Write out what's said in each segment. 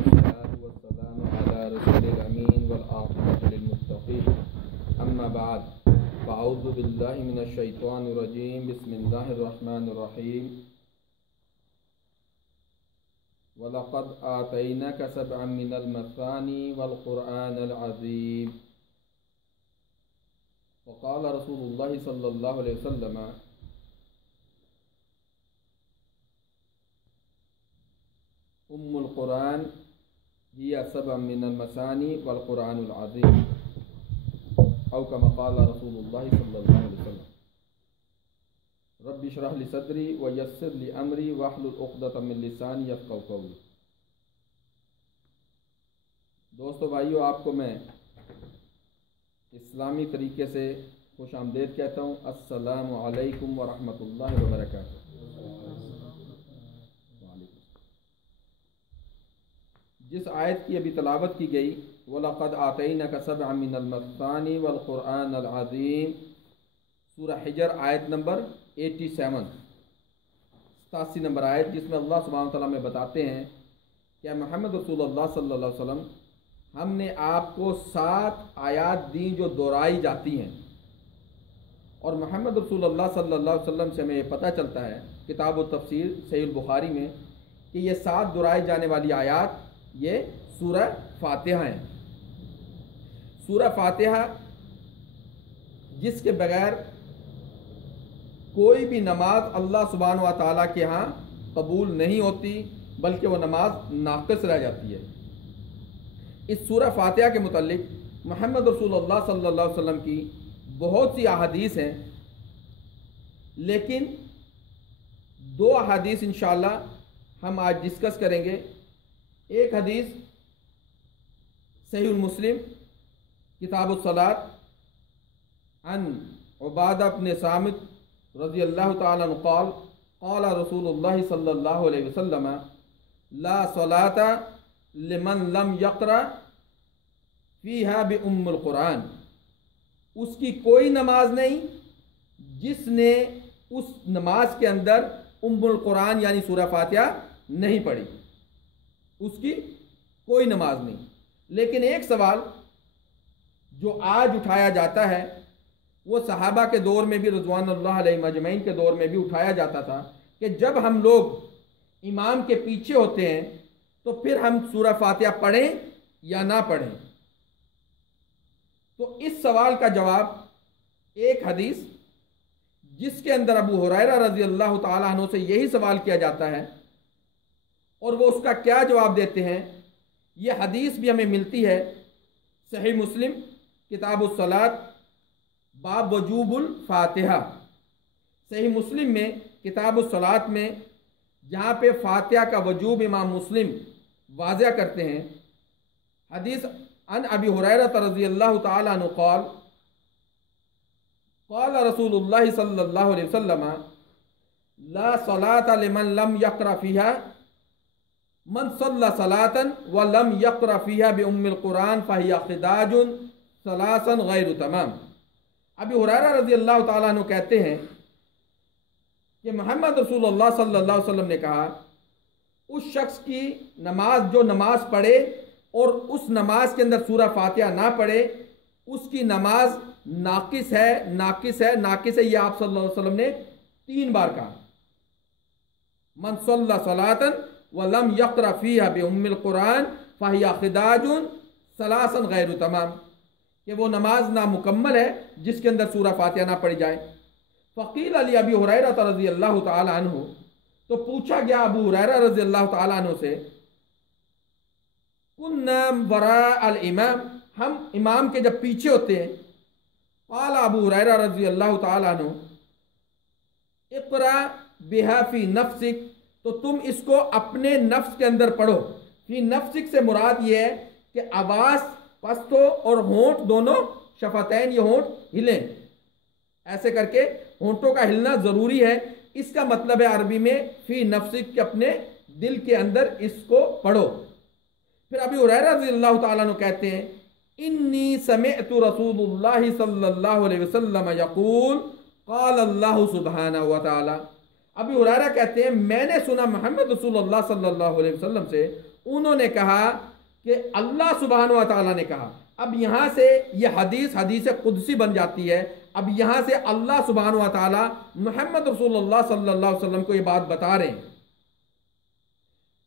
वस्सलातु वस्सलामु अला रसूलिल अमीन वल आक़िबतु लिल मुत्तक़ीन अम्मा बाद फ़अऊज़ु बिल्लाहि मिनश शैतानिर रजीम बिस्मिल्लाहिर रहमानिर रहीम वलक़द आतैनाका सबअम मिनल मसानी वल क़ुरआनिल अज़ीम वक़ाल रसूलुल्लाहि सल्लल्लाहु अलैहि वसल्लम उम्मुल क़ुरआन हिया सबअम मिनल मसानी वल क़ुरआनिल अज़ीम औ कमा क़ाल रसूलुल्लाहि सल्लल्लाहु अलैहि वसल्लम रब्बि इश्रह ली सदरी व यस्सिर ली अमरी वहलुल उक़दतम मिन लिसानी यफ़क़हू क़ौली। दोस्तों भाइयों, आपको मैं इस्लामी तरीके से खुश आमदीद कहता हूँ। अस्सलामु अलैकुम व रहमतुल्लाहि व बरकातुहू। जिस आयत की अभी तलावत की गई, वलक़द आतैनाका सबअम मिनल मसानी वल क़ुरआनिल अज़ीम, सूरह हिजर आयत नंबर 87 नंबर आयत, जिसमें अल्लाह सुब्हानहू व तआला में बताते हैं कि मोहम्मद रसूलुल्लाह सल्लल्लाहु अलैहि वसल्लम, हमने आपको 7 आयात दी जो दोहराई जाती हैं। और मोहम्मद रसूलुल्लाह सल्लल्लाहु अलैहि वसल्लम से हमें ये पता चलता है किताब व तफसीर सहीह बुखारी में कि ये 7 दोहराई जाने वाली आयात ये सूरह फातिहा है। सूरह फातिहा जिसके बगैर कोई भी नमाज अल्लाह सुब्हानहू व तआला के यहाँ कबूल नहीं होती, बल्कि वो नमाज नाक़िस रह जाती है। इस सूरह फातिहा के मुतल्लिक मोहम्मद रसूलुल्लाह सल्लल्लाहु अलैहि वसल्लम की बहुत सी अहादीस हैं, लेकिन 2 अहादीस इंशाअल्लाह हम आज डिस्कस करेंगे। एक हदीस सहीह मुस्लिम किताब सलात अन उबादा इब्न सामित रज़ियल्लाहु ताला अन्हु क़ाल क़ाल रसूलुल्लाह सल्लल्लाहु अलैहि वसल्लम ला सलाता लिमन लम यक़रा फ़ीहा बि उम्मुल क़ुरआन, उसकी कोई नमाज नहीं जिसने उस नमाज के अंदर उम्मुल क़ुरआन यानी सूरह फातिहा नहीं पढ़ी, उसकी कोई नमाज नहीं। लेकिन एक सवाल जो आज उठाया जाता है वो सहाबा के दौर में भी, रिज़वानुल्लाह अलैहिम अजमईन के दौर में भी उठाया जाता था कि जब हम लोग इमाम के पीछे होते हैं तो फिर हम सूरह फातिहा पढ़ें या ना पढ़ें। तो इस सवाल का जवाब एक हदीस जिसके अंदर अबू हुरैरा रज़ियल्लाहु ताला अन्हु से यही सवाल किया जाता है और वो उसका क्या जवाब देते हैं, ये हदीस भी हमें मिलती है सही मुस्लिम किताबुस सलात बाब वजूबुल फातिहा। सही मुस्लिम में किताबुस सलात में जहाँ पे फातिहा का वजूब इमाम मुस्लिम वाज़ह करते हैं, हदीस अन अबी हुरैरा रज़ियल्लाहु ताला अन्हु क़ाल क़ाल रसूलुल्लाह सल्लल्लाहु अलैहि वसल्लम ला सलाता लिमन लम यक़रा फ़ीहा मन सल्ला सलातन व लम यक़रा फ़ीहा बि उम्मिल क़ुरआन फ़हिया ख़िदाजुन सलासन गैरु तमाम। अबी हुरैरा रज़ियल्लाहु ताला अन्हु कहते हैं कि मोहम्मद रसूलुल्लाह सल्लल्लाहु अलैहि वसल्लम ने कहा, उस शख्स की नमाज जो नमाज पढ़े और उस नमाज के अंदर सूरह फातिहा ना पढ़े, उसकी नमाज नाकिस है, नाकिस है, नाकिस है। ये आप सल्लल्लाहु अलैहि वसल्लम ने 3 बार कहा। मन सल्ला सलातन व लम यक़रा फ़ीहा बि उम्मिल क़ुरआन फ़हिया ख़िदाजुन सलासन गैरु तमाम, कि वो नमाज नामुकम्मल है जिसके अंदर सूरह फातिहा ना पढ़ी जाए। फ़क़ील अली अबी हुरैरा रज़ियल्लाहु ताला अन्हु, तो पूछा गया अबू हुरैरा रज़ियल्लाहु ताला अन्हु से, कुन्ना वरा अल इमाम, हम इमाम के जब पीछे होते हैं। क़ाल अबू हुरैरा रज़ियल्लाहु ताला अन्हु इक़रा बिहा फ़ी नफ्सिक, तो तुम इसको अपने नफ्स के अंदर पढ़ो। फ़ी नफ्सिक से मुराद ये है कि आवाज़ पस्त हो और होंठ दोनों शफ़तैन, ये होंठ हिलें, ऐसे करके होंठों का हिलना ज़रूरी है। इसका मतलब है अरबी में फ़ी नफ्सिक के अपने दिल के अंदर इसको पढ़ो। फिर अबी हुरैरा रज़ियल्लाहु ताला अन्हु कहते हैं, इन्नी समिअतु रसूलुल्लाह सल्लल्लाहु अलैहि वसल्लम यक़ूल क़ाल अल्लाहु सुब्हानहु व तआला, अबू हुरैरा कहते हैं मैंने सुना मोहम्मद रसूलुल्लाह सल्लल्लाहु अलैहि वसल्लम से, उन्होंने कहा कि अल्लाह सुब्हानहु व तआला ने कहा। अब यहाँ से यह हदीस कुदसी बन जाती है। अब यहाँ से अल्लाह सुब्हानहु व तआला मोहम्मद रसूलुल्लाह सल्लल्लाहु अलैहि वसल्लम को ये बात बता रहे हैं।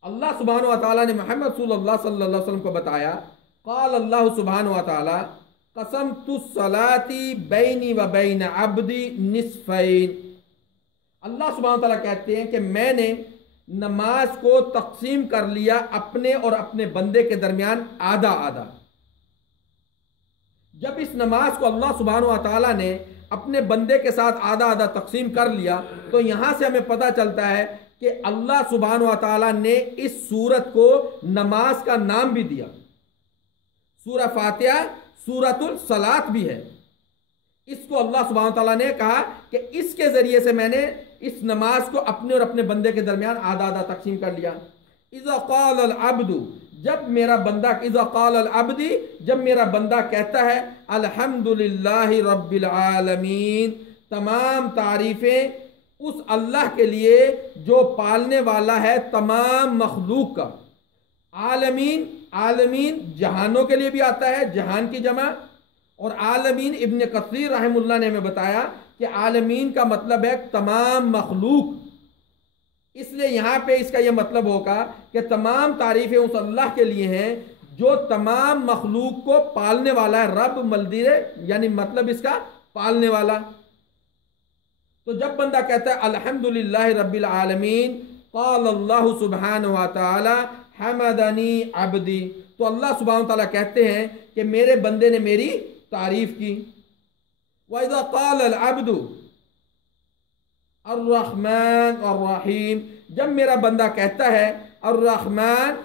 अल्लाह सुब्हानहु व तआला ने मोहम्मद रसूलुल्लाह सल्लल्लाहु अलैहि वसल्लम को बताया, क़ाल अल्लाह सुब्हानहु व तआला क़समतु सलाती बैनी व बैन अब्दी निस्फ़ैन। अल्लाह सुब्हानहु व तआला कहते हैं कि मैंने नमाज को तकसीम कर लिया अपने और अपने बंदे के दरमियान आधा आधा। जब इस नमाज को अल्लाह सुब्हानहु व तआला ने अपने बंदे के साथ आधा आधा तकसीम कर लिया, तो यहां से हमें पता चलता है कि अल्लाह सुब्हानहु व तआला ने इस सूरत को नमाज का नाम भी दिया। सूरह फातिहा सूरतुल सलात भी है। इसको अल्लाह सुब्हानहु व तआला ने कहा कि इसके जरिए से मैंने इस नमाज को अपने और अपने बंदे के दरमियान आधा आधा तकसीम कर लिया। इज़ा क़ाल अल अब्दु, जब मेरा बंदा, इज़ा क़ाल अल अब्दी, जब मेरा बंदा कहता है अल्हम्दुलिल्लाहि रब्बिल आलमीन, तमाम तारीफें उस अल्लाह के लिए जो पालने वाला है तमाम मखलूक का। आलमीन, आलमीन जहानों के लिए भी आता है, जहान की जमा। और आलमीन इब्न कसीर रहमुल्लाह ने हमें बताया कि आलमीन का मतलब है तमाम मखलूक। इसलिए यहाँ पे इसका यह मतलब होगा कि तमाम तारीफें उस अल्लाह के लिए हैं जो तमाम मखलूक को पालने वाला है। रब मलदीर, यानी मतलब इसका पालने वाला। तो जब बंदा कहता है अल्हम्दुलिल्लाहि रब्बिल आलमीन, क़ाल अल्लाहु सुब्हानहु व तआला हमदनी अब्दी, तो अल्लाह सुब्हानहु व तआला कहते हैं कि मेरे बंदे ने मेरी तारीफ की। वइज़ा क़ाल अल अब्दु अर्रहमान अर्रहीम, जब मेरा बंदा कहता है अर्रहमान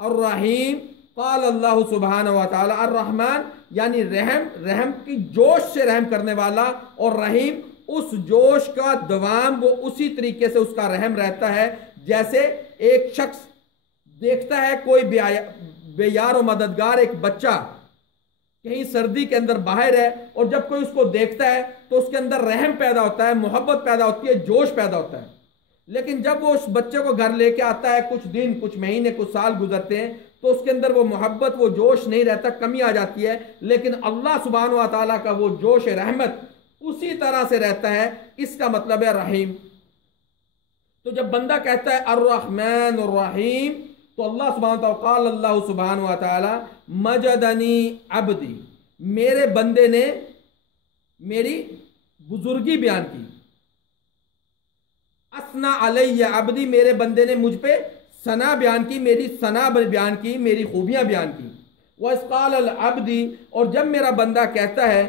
अर्रहीम, क़ाल अल्लाह सुब्हानहु व तआला अर्रहमान यानी रहम, रहम की जोश से रहम करने वाला, और रहीम उस जोश का दवाम, वो उसी तरीके से उसका रहम रहता है जैसे एक शख्स देखता है कोई बेयार और मददगार एक बच्चा कहीं सर्दी के अंदर बाहर है, और जब कोई उसको देखता है तो उसके अंदर रहम पैदा होता है, मोहब्बत पैदा होती है, जोश पैदा होता है। लेकिन जब वो उस बच्चे को घर लेके आता है, कुछ दिन, कुछ महीने, कुछ साल गुजरते हैं, तो उसके अंदर वो मोहब्बत, वो जोश नहीं रहता, कमी आ जाती है। लेकिन अल्लाह सुब्हानहु व तआला का वो जोश रहमत उसी तरह से रहता है। इसका मतलब है रहीम। तो जब बंदा कहता है अर्रहमान अर्रहीम, तो अल्लाह सुब्हानहु व तआला, क़ाल अल्लाह सुब्हानहु व तआला मजदनी अब्दी, मेरे बंदे ने मेरी बुजुर्गी बयान की। असना अलैया अब्दी, मेरे बंदे ने मुझ पे सना बयान की, मेरी सना बयान की, मेरी खूबियां बयान की। वइज़ क़ाल अल अब्दी, और जब मेरा बंदा कहता है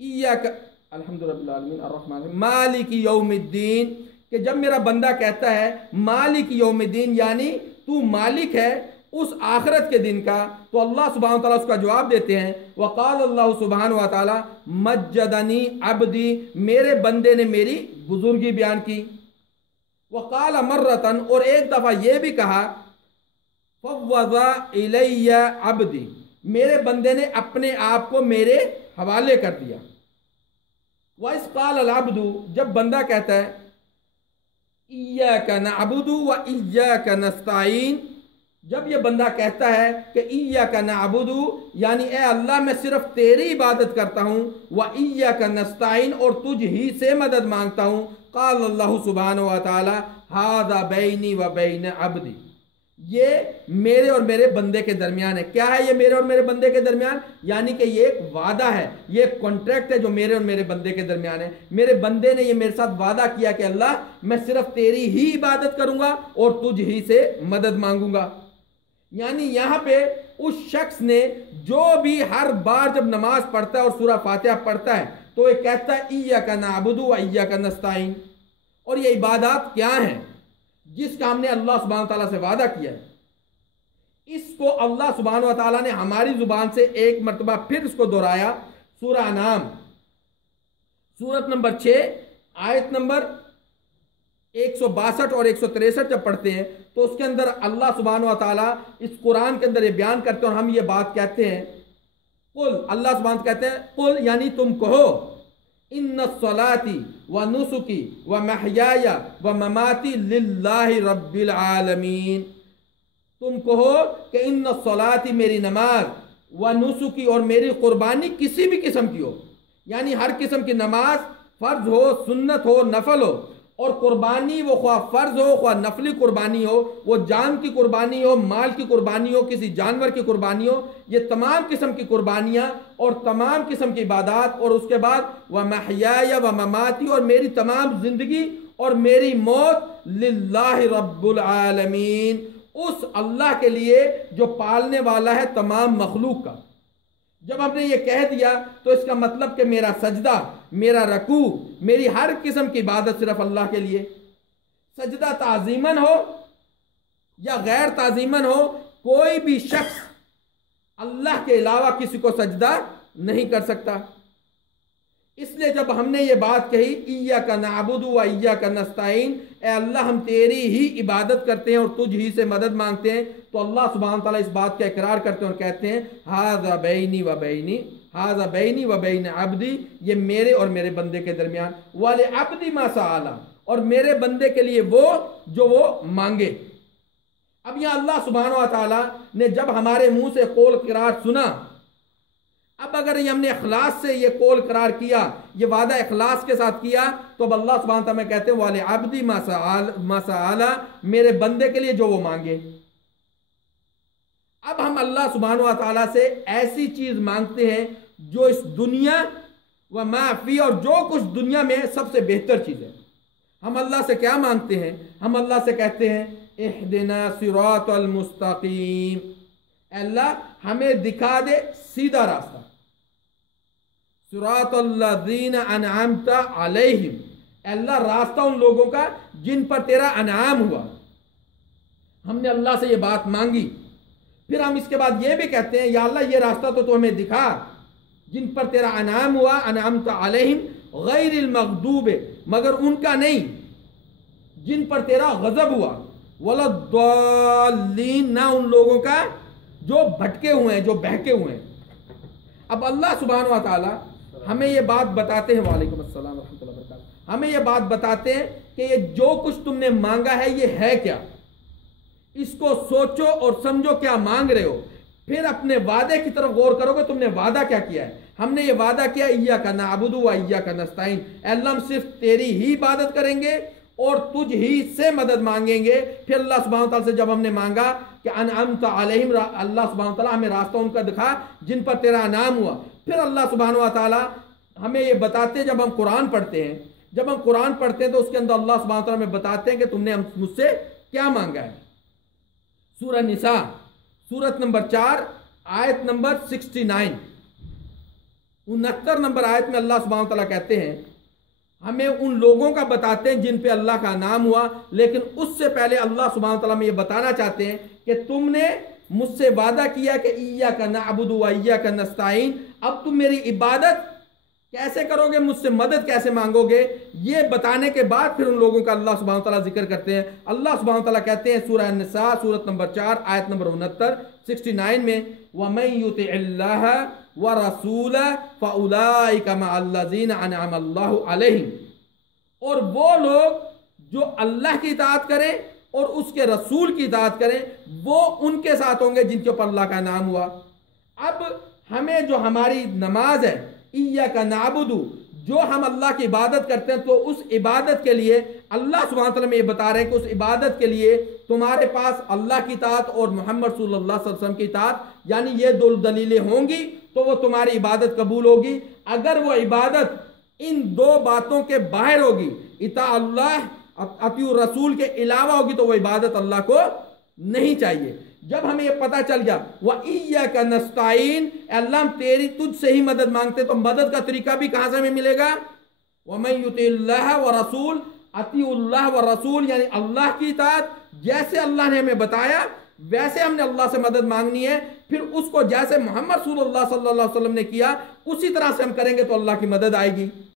इय्याक अल्हम्दुलिल्लाह रब्बिल आलमीन मालिक यौमिद्दीन, कि जब मेरा बंदा कहता है मालिक यौमिद्दीन यानी तू मालिक है उस आखिरत के दिन का, तो अल्लाह सुब्हानहु व तआला उसका जवाब देते हैं वक़ाल अल्लाह सुब्हानहु व तआला मज्जदनी अब्दी, मेरे बंदे ने मेरी बुजुर्गी बयान की। वक़ाल मर्रतन, और एक दफ़ा ये भी कहा फव्वज़ा इलैया अब्दी, मेरे बंदे ने अपने आप को मेरे हवाले कर दिया। वइज़ क़ाल अल अब्दु, जब बंदा कहता है इय्याका नअबुदु व इय्याका नस्तईन, जब ये बंदा कहता है कि इय्याका नअबुदु यानी ए अल्लाह मैं सिर्फ तेरी इबादत करता हूँ, व इय्याका नस्तईन और तुझ ही से मदद मांगता हूँ, क़ाल अल्लाह सुब्हानहु व तआला हाज़ा बैनी व बैन अब्दी, ये मेरे और मेरे बंदे के दरमियान है। क्या है ये मेरे और मेरे बंदे के दरमियान? यानी कि ये एक वादा है, ये एक कॉन्ट्रैक्ट है जो मेरे और मेरे बंदे के दरमियान है। मेरे बंदे ने ये मेरे साथ वादा किया कि अल्लाह मैं सिर्फ तेरी ही इबादत करूंगा और तुझ ही से मदद मांगूंगा। यानी यहाँ पे उस शख्स ने जो भी हर बार जब नमाज पढ़ता है और सूरह फातिहा पढ़ता है तो ये कहता है इय्याका नअबुदु व इय्याका नस्तईन। और ये इबादत क्या है जिसका हमने अल्लाह सुब्हानहु व तआला से वादा किया है, इसको अल्लाह सुब्हानहु व तआला ने हमारी जुबान से एक मरतबा फिर इसको दोहराया। सूरह अनाम सूरत नंबर 6 आयत नंबर 162 और 163 जब पढ़ते हैं तो उसके अंदर अल्लाह सुब्हानहु व तआला इस कुरान के अंदर ये बयान करते हैं और हम ये बात कहते हैं। कुल, अल्लाह सुब्हानहु कहते हैं कुल यानी तुम कहो, इन्नस्सलाती व नुसुकी व महयाया व ममाती लिल्लाहि रब्बिल आलमीन। तुम कहो कि इन्नस्सलाती मेरी नमाज, व नुसुकी और मेरी कुर्बानी किसी भी किस्म की हो, यानी हर किस्म की नमाज, फर्ज हो, सुन्नत हो, नफल हो, और कुर्बानी वो ख्वाह फर्ज हो ख्वाह नफली कुर्बानी हो, वो जान की कुर्बानी हो, माल की कुर्बानी हो, किसी जानवर की कुर्बानी हो, ये तमाम किस्म की कुर्बानियाँ और तमाम किस्म की इबादत, और उसके बाद व महयाया व ममाती, और मेरी तमाम जिंदगी और मेरी मौत लिल्लाहि रब्बुल आलमीन, उस अल्लाह के लिए जो पालने वाला है तमाम मखलूक का। जब हमने ये कह दिया तो इसका मतलब कि मेरा सजदा, मेरा रकू, मेरी हर किस्म की इबादत सिर्फ अल्लाह के लिए। सजदा ताजीमन हो या गैर ताजीमन हो, कोई भी शख्स अल्लाह के अलावा किसी को सजदा नहीं कर सकता। इसलिए जब हमने ये बात कही इय्याका नअबुदु व इय्याका नस्तईन, ए अल्लाह हम तेरी ही इबादत करते हैं और तुझ ही से मदद मांगते हैं, तो अल्लाह सुब्हान ताला इस बात का इकरार करते हैं और कहते हैं हाज़ा बैनी व बैनी, हाज़ा बैनी व बैन अब्दी, ये मेरे और मेरे बंदे के दरमियान, वाले अब्दी मा सअला, और मेरे बंदे के लिए वो जो वो मांगे। अब यहां अल्लाह सुब्हान व ताला ने जब हमारे मुंह से कौल करार सुना, अब अगर ये हमने इखलास से ये कौल करार किया, ये वादा इखलास के साथ किया, तो अब अल्लाह सुब्हान व तआला कहते हैं वाले अब्दी मा सअला, मेरे बंदे के लिए जो वो मांगे। अब हम अल्लाह सुब्हान व तआला से ऐसी चीज मांगते हैं जो इस दुनिया व माफी, और जो कुछ दुनिया में सबसे बेहतर चीज है। हम अल्लाह से क्या मांगते हैं? हम अल्लाह से कहते हैं इहदिना सिरातल मुस्तकीम, अल्लाह हमें दिखा दे सीधा रास्ता। सिरातल्लज़ीना अनअमता अलैहिम, अल्लाह रास्ता उन लोगों का जिन पर तेरा अनाम हुआ। हमने अल्लाह से ये बात मांगी, फिर हम इसके बाद ये भी कहते हैं या अल्लाह ये रास्ता तो हमें दिखा जिन पर तेरा अनाम हुआ, अनअमता अलैहिम गैरिल मग़दूब, मगर उनका नहीं जिन पर तेरा गजब हुआ, वलद्दाल्लीन, ना उन लोगों का जो भटके हुए हैं, जो बहके हुए हैं। अब अल्लाह सुब्हान व तआला हमें ये बात बताते हैं, वालेकुम अस्सलाम व रहमतुल्लाहि व बरकातहू, हमें ये बात बताते हैं कि ये जो कुछ तुमने मांगा है ये है क्या, इसको सोचो और समझो क्या मांग रहे हो, फिर अपने वादे की तरफ गौर करोगे तुमने वादा क्या किया है। हमने ये वादा किया इय्याका नअबुदु व इय्याका नस्तईन, अल्लाह हम सिर्फ तेरी ही इबादत करेंगे और तुझ ही से मदद मांगेंगे। फिर अल्लाह सुब्हानहू व तआला से जब हमने मांगा कि अनअमता अलैहिम, अल्लाह सुब्हानहू व तआला हमें रास्ता उनका दिखा जिन पर तेरा अनाम हुआ। फिर अल्लाह सुब्हानहू व तआला हमें ये बताते हैं, जब हम कुरान पढ़ते हैं, जब हम कुरान पढ़ते हैं तो उसके अंदर अल्लाह सुब्हानहू व तआला हमें बताते हैं कि तुमने मुझसे क्या मांगा है। सूरह निसा सूरत नंबर 4 आयत नंबर 69, 69 नंबर आयत में अल्लाह सुब्हानहू व तआला कहते हैं, हमें उन लोगों का बताते हैं जिन पे अल्लाह का नाम हुआ, लेकिन उससे पहले अल्लाह सुब्हानहू व तआला में ये बताना चाहते हैं कि तुमने मुझसे वादा किया कि इय्याका नअबुदु व इय्याका नस्तईन, अब तुम मेरी इबादत कैसे करोगे, मुझसे मदद कैसे मांगोगे, ये बताने के बाद फिर उन लोगों का अल्लाह सुब्हानहू व तआला जिक्र करते हैं। अल्लाह सुब्हानहू व तआला कहते हैं सूरह निसा सूरत नंबर 4 आयत नंबर 69 में, वमन युतिइल्लाह व रसूलहु फउलाइका मअल्लज़ीना अनअमल्लाहु अलैहिम, और वो लोग जो अल्लाह की इताअत करें और उसके रसूल की इताअत करें वो उनके साथ होंगे जिनके ऊपर अल्लाह का नाम हुआ। अब हमें जो हमारी नमाज है इय्याका नअबुदु, जो हम अल्लाह की इबादत करते हैं, तो उस इबादत के लिए अल्लाह सुब्हानहू व तआला में ये बता रहे हैं कि उस इबादत के लिए तुम्हारे पास अल्लाह की इताअत और मोहम्मद सल्लल्लाहु अलैहि वसल्लम की इताअत, यानी ये दो दलीलें होंगी तो वो तुम्हारी इबादत कबूल होगी। अगर वो इबादत इन दो बातों के बाहर होगी, इता अल्लाह अतियु रसूल के अलावा होगी, तो वो इबादत अल्लाह को नहीं चाहिए। जब हमें ये पता चल गया व इय्याका नस्तईन, अल्लाह हम तेरी तुझ से ही मदद मांगते, तो मदद का तरीका भी कहां से हमें मिलेगा? वमन युतिइल्लाह व रसूल, अतिउल्लाह व रसूल, यानी अल्लाह की इताअत, जैसे अल्लाह ने हमें बताया वैसे हमने अल्लाह से मदद मांगनी है। फिर उसको जैसे मोहम्मद सल्लल्लाहु अलैहि वसल्लम ने किया उसी तरह से हम करेंगे तो अल्लाह की मदद आएगी।